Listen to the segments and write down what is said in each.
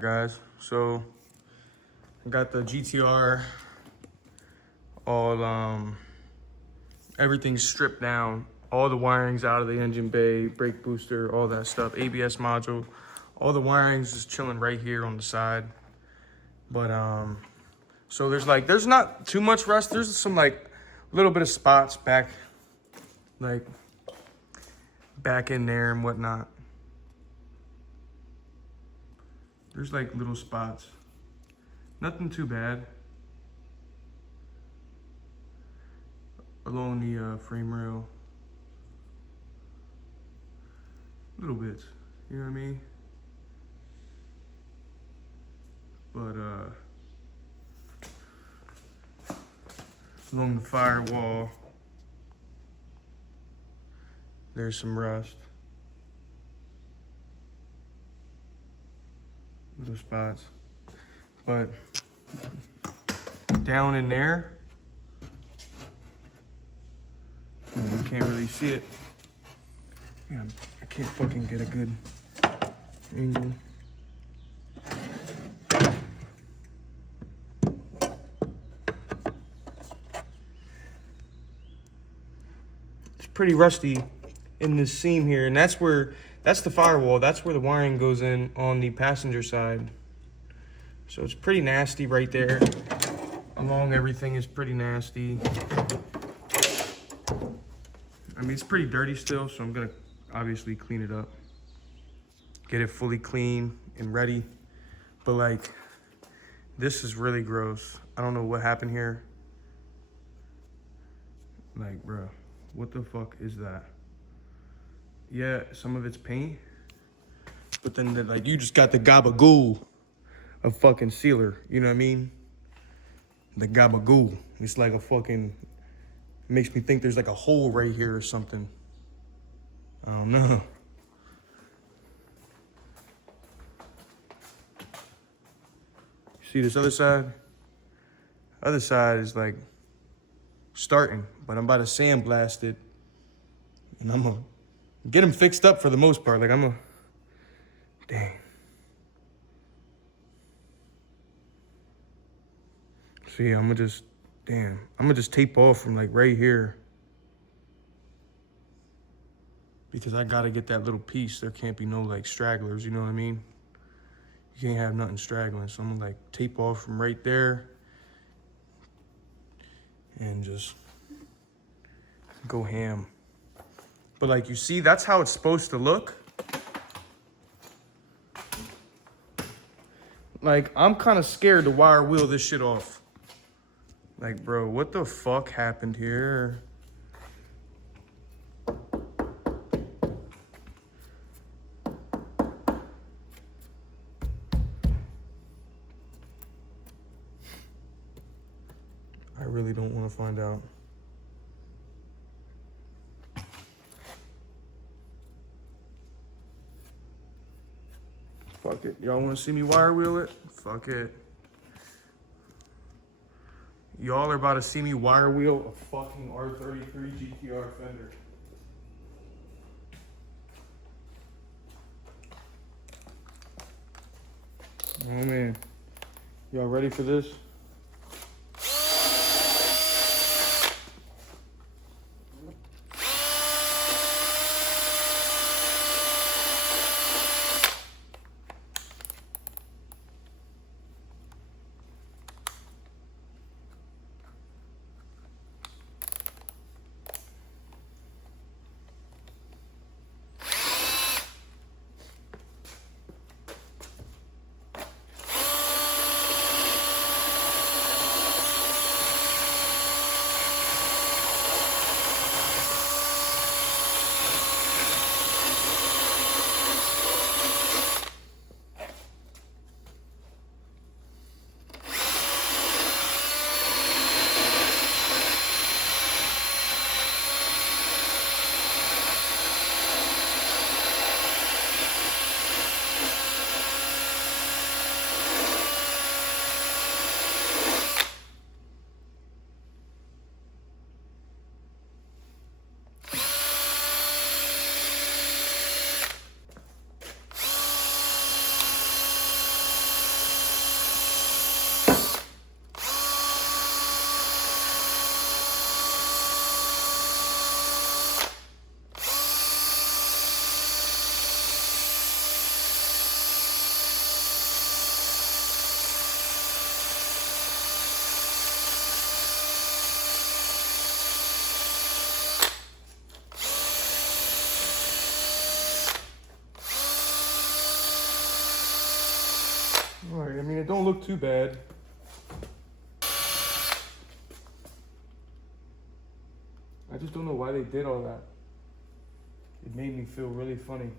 Guys, so I got the GTR all everything's stripped down, all the wirings out of the engine bay, brake booster, all that stuff, ABS module, all the wirings is chilling right here on the side. But so there's not too much rust. There's some like little bit of spots back in there and whatnot. There's like little spots. Nothing too bad. Along the frame rail. Little bits, you know what I mean? But along the firewall, there's some rust. Little spots. But down in there, you can't really see it. Yeah, I can't fucking get a good angle. It's pretty rusty in this seam here, and that's the firewall. That's where the wiring goes in on the passenger side. So it's pretty nasty right there. Along everything is pretty nasty. I mean, it's pretty dirty still, so I'm gonna obviously clean it up. Get it fully clean and ready. But like, this is really gross. I don't know what happened here. Like, bro, what the fuck is that? Yeah, some of it's paint. But then like, you just got the gabagool of fucking sealer, you know what I mean? The gabagool. It's like a fucking, it makes me think there's like a hole right here or something. I don't know. See this other side? Other side is like starting, but I'm about to sandblast it. And I'm gonna get them fixed up for the most part. Like dang. See, I'm gonna just tape off from like right here. Because I gotta get that little piece. There can't be no like stragglers, you know what I mean? You can't have nothing straggling. So I'm gonna like tape off from right there. And just go ham. But like you see, that's how it's supposed to look. Like, I'm kind of scared to wire wheel this shit off. Like, bro, what the fuck happened here? I really don't want to find out. Fuck it. Y'all want to see me wire wheel it? Fuck it. Y'all are about to see me wire wheel a fucking R33 GTR fender. Oh man. Y'all ready for this? All right, I mean, it don't look too bad. I just don't know why they did all that. It made me feel really funny.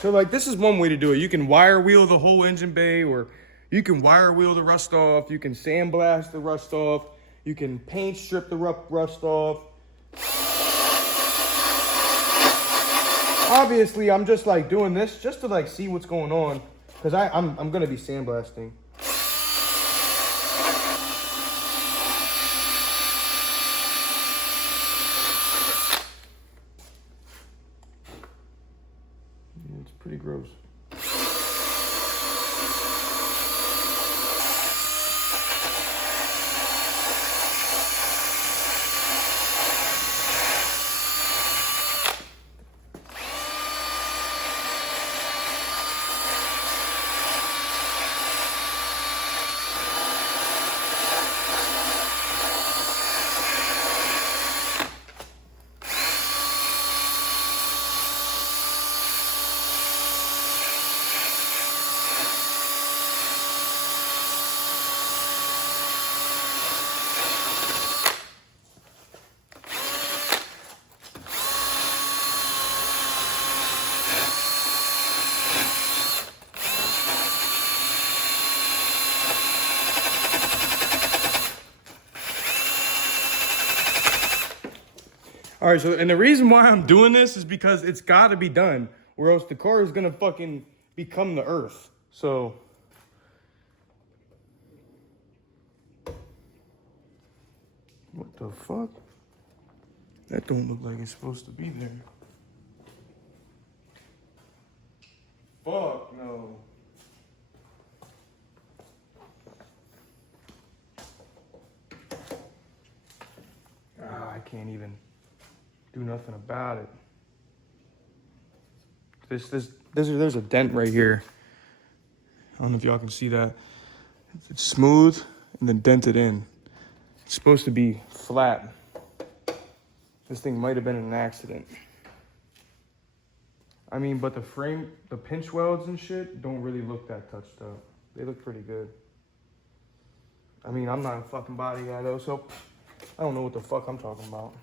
So like this is one way to do it. You can wire wheel the whole engine bay, or you can wire wheel the rust off. You can sandblast the rust off. You can paint strip the rust off. Obviously, I'm just like doing this just to like see what's going on, because I'm gonna be sandblasting. It's pretty gross. All right, so, and the reason why I'm doing this is because it's got to be done, or else the car is going to fucking become the earth. So, what the fuck? That don't look like it's supposed to be there. Fuck no. I can't even do nothing about it. There's a dent right here. I don't know if y'all can see that. It's smooth and then dented in. It's supposed to be flat. This thing might have been an accident. I mean, but the frame, the pinch welds and shit don't really look that touched up. They look pretty good. I mean, I'm not a fucking body guy though, so I don't know what the fuck I'm talking about.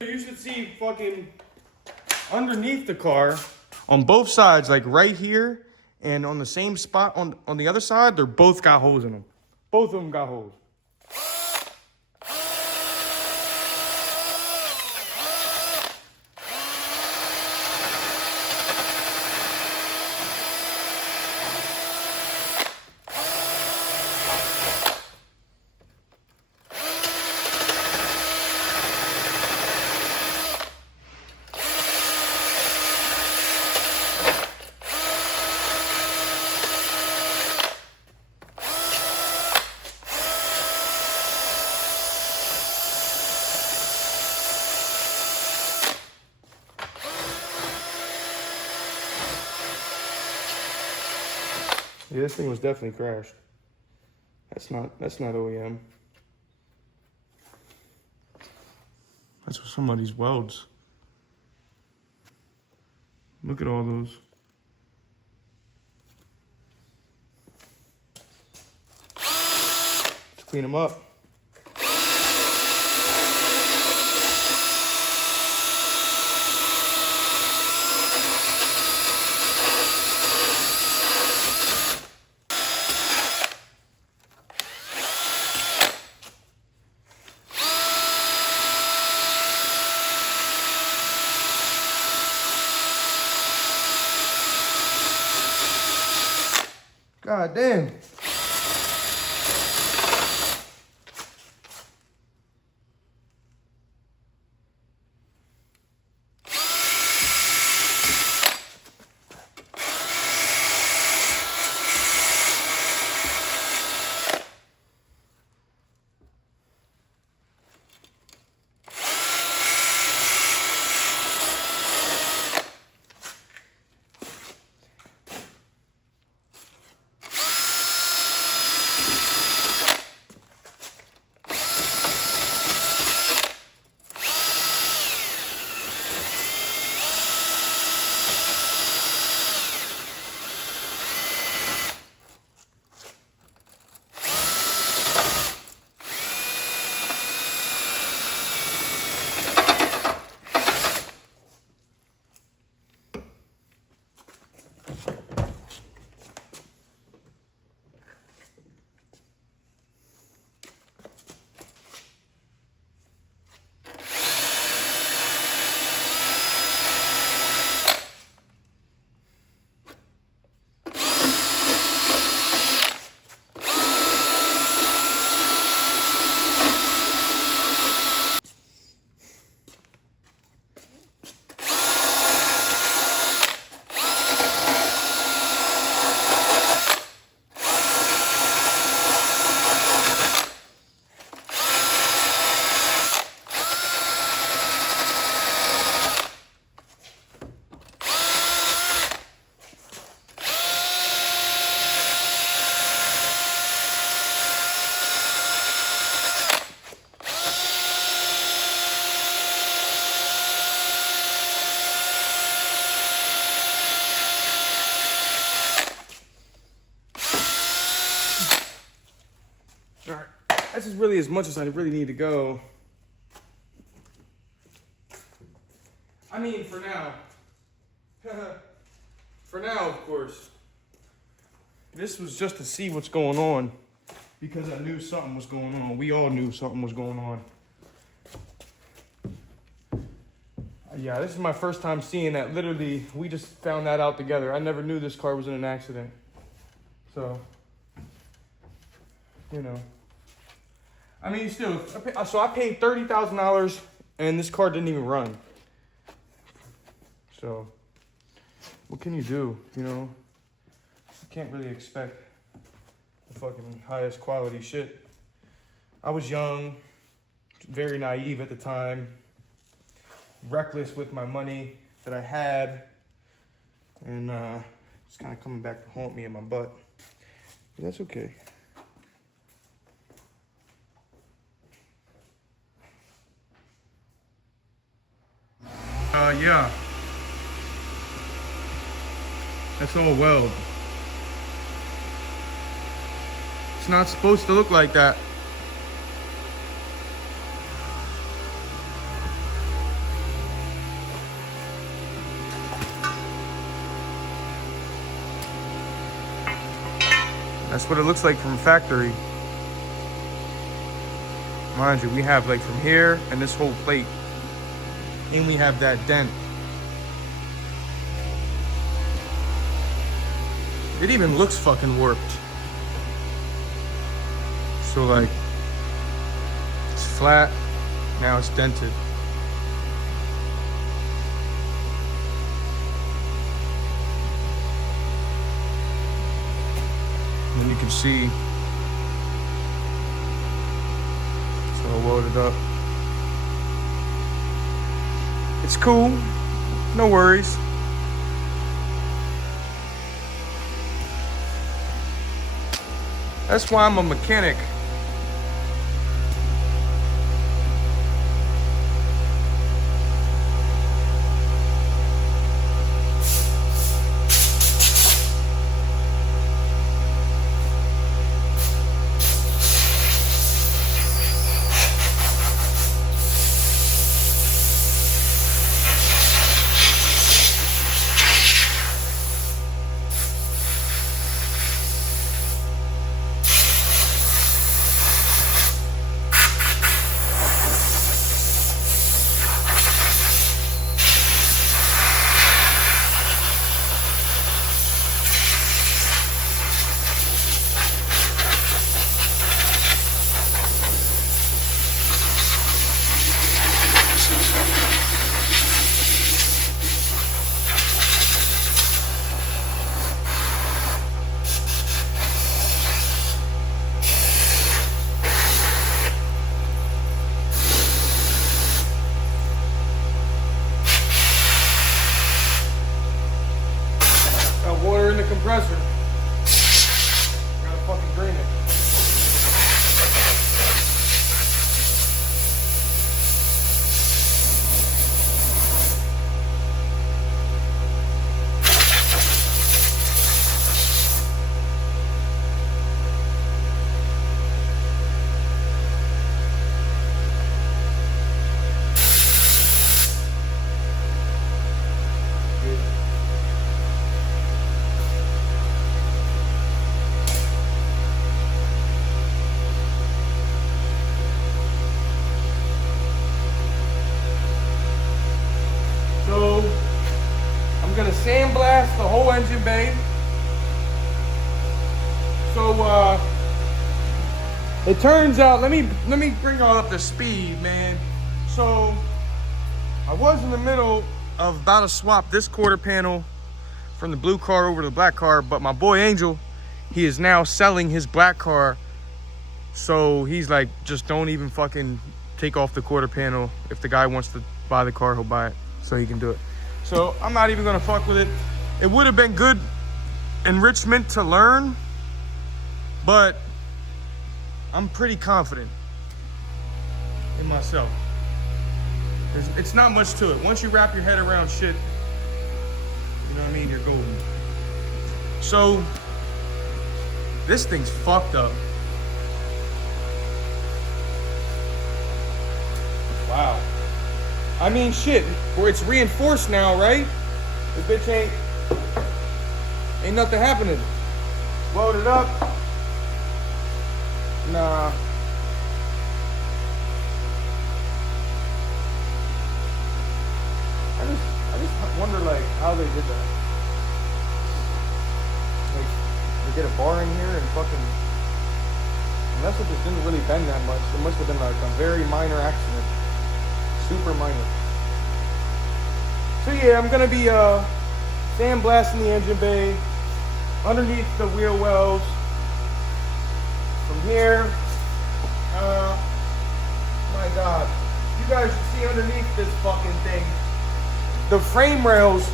You should see fucking underneath the car on both sides, like right here and on the same spot on the other side, they're both got holes in them. Both of them got holes. Yeah, this thing was definitely crashed. That's not OEM. That's what some of these welds. Look at all those. Let's clean them up. God damn. All right, that's just really as much as I really need to go. I mean, for now. For now, of course. This was just to see what's going on because I knew something was going on. We all knew something was going on. Yeah, this is my first time seeing that. Literally, we just found that out together. I never knew this car was in an accident. So, you know. I mean, still, so I paid $30,000 and this car didn't even run. So, what can you do, you know? You can't really expect the fucking highest quality shit. I was young, very naive at the time, reckless with my money that I had, and it's kind of coming back to haunt me in my butt. But that's okay. Yeah. That's all weld. It's not supposed to look like that. That's what it looks like from factory. Mind you, we have like from here and this whole plate. And we have that dent. It even looks fucking warped. So like, it's flat, now it's dented. And you can see it's all welded up. It's cool, no worries. That's why I'm a mechanic. Water in the compressor. Gotta fucking drain it. So I'm gonna sandblast the whole engine bay. So it turns out, let me bring y'all up to speed, man. So I was in the middle of about to swap this quarter panel from the blue car over to the black car, but my boy Angel, he is now selling his black car. So he's like, just don't even fucking take off the quarter panel. If the guy wants to buy the car, he'll buy it. So he can do it. So I'm not even gonna fuck with it. It would have been good enrichment to learn, but I'm pretty confident in myself. It's not much to it. Once you wrap your head around shit, you know what I mean, you're golden. So this thing's fucked up. Wow. I mean, shit, where it's reinforced now, right? The bitch ain't nothing happening. Load it up. Nah. I just wonder, like, how they did that. Like, they get a bar in here and fucking, unless it just didn't really bend that much. It must have been like a very minor accident. Super minor. So yeah, I'm gonna be sandblasting the engine bay underneath the wheel wells. From here, my God, you guys should see underneath this fucking thing. The frame rails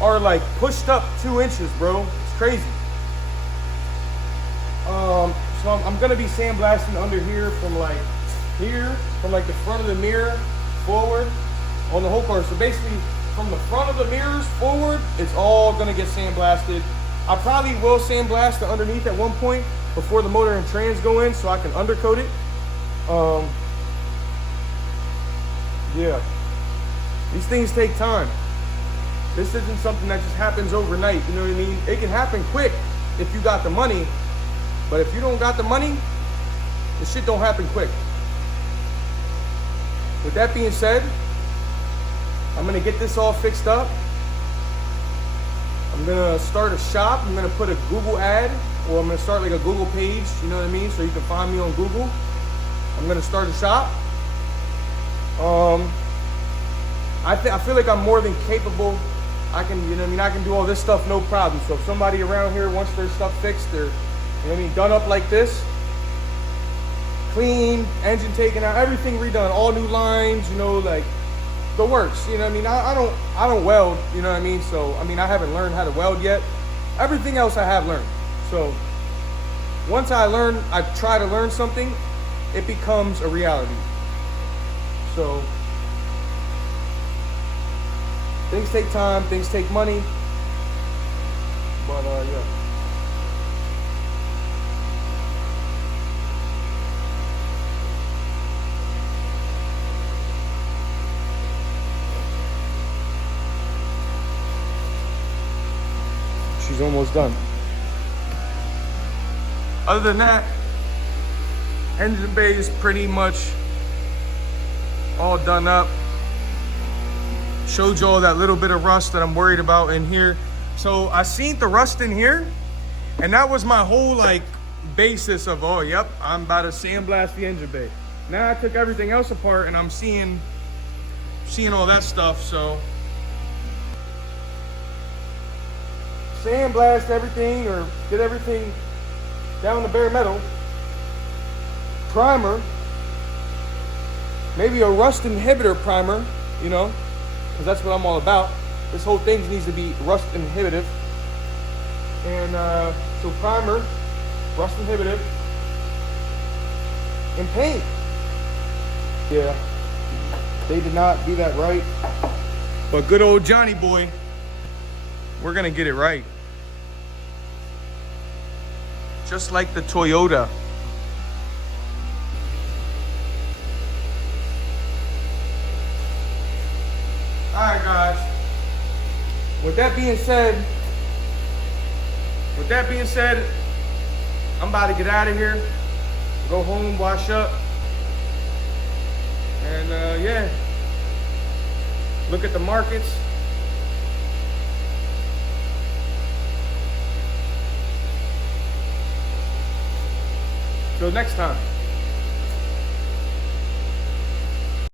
are like pushed up 2 inches, bro. It's crazy. So I'm gonna be sandblasting under here from like the front of the mirror forward on the whole car. So basically from the front of the mirrors forward, it's all gonna get sandblasted. I probably will sandblast the underneath at one point before the motor and trans go in so I can undercoat it. Yeah, these things take time. This isn't something that just happens overnight, you know what I mean? It can happen quick if you got the money, but if you don't got the money, this shit don't happen quick. With that being said, I'm gonna get this all fixed up. I'm gonna start a shop. I'm gonna put a Google ad, or I'm gonna start like a Google page, you know what I mean? So you can find me on Google. I'm gonna start a shop. I feel like I'm more than capable. I can, you know what I mean? I can do all this stuff, no problem. So if somebody around here wants their stuff fixed, or, you know what I mean, done up like this, clean, engine taken out, everything redone, all new lines, you know, like the works, you know what I mean? I don't weld, you know what I mean? So, I mean, I haven't learned how to weld yet. Everything else I have learned. So, once I try to learn something, it becomes a reality. So things take time, things take money, but yeah. She's almost done. Other than that, engine bay is pretty much all done up. Showed you all that little bit of rust that I'm worried about in here. So I seen the rust in here, and that was my whole like basis of, oh yep, I'm about to sandblast the engine bay. Now I took everything else apart and I'm seeing all that stuff. So sandblast everything, or get everything down to bare metal. Primer, maybe a rust inhibitor primer, you know, because that's what I'm all about. This whole thing needs to be rust inhibitive. And so primer, rust inhibitive, and paint. Yeah, they did not do that right. But good old Johnny boy, we're gonna get it right. Just like the Toyota. All right, guys. With that being said, I'm about to get out of here, go home, wash up, and yeah, look at the markets. Till next time.